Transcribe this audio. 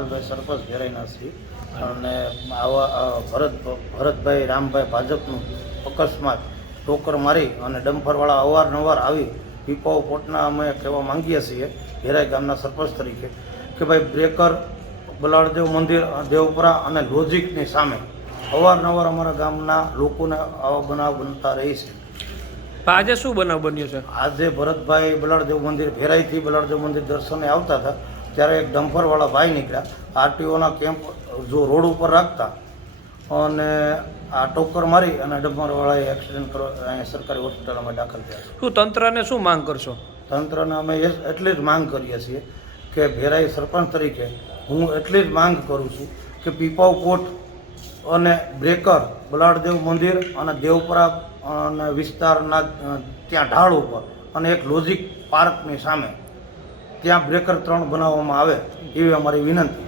પાલભાઈ સરપંચ ઘેરાઈના છીએ અને આવા ભરતભાઈ રામભાઈ ભાજપનું અકસ્માત ટોકર મારી અને ડમ્પરવાળા અવારનવાર આવી પીપાઓ પોટના અમે કહેવા માંગીએ છીએ ઘેરાઈ ગામના સરપંચ તરીકે કે ભાઈ બ્રેકર બલાળદેવ મંદિર દેવપરા અને લોજિકની સામે અવારનવાર અમારા ગામના લોકોને આવા બનાવ બનતા રહી છે. આજે શું બનાવ બન્યો છે? આજે ભરતભાઈ બલાળદેવ મંદિર ભેરાઈથી બલાળદેવ મંદિર દર્શને આવતા હતા ત્યારે એક ડમ્પરવાળા ભાઈ નીકળ્યા આરટીઓના કેમ્પ જો રોડ ઉપર રાખતા અને આ ટોકર મારી અને ડમ્પરવાળાએ એક્સિડન્ટ કરવા અહીંયા સરકારી હોસ્પિટલમાં દાખલ થયા છે. શું તંત્રને શું માંગ કરશો? તંત્રને અમે એટલી જ માંગ કરીએ છીએ કે ભેરાઈ સરપંચ તરીકે હું એટલી જ માંગ કરું છું કે પીપાવ કોટ અને બ્રેકર બલાળદેવ મંદિર અને દેવપરા અને વિસ્તારના ત્યાં ઢાળ ઉપર અને એક લોજિક પાર્કની સામે ત્યાં બ્રેકર 3 બનાવવામાં આવે એવી અમારી વિનંતી.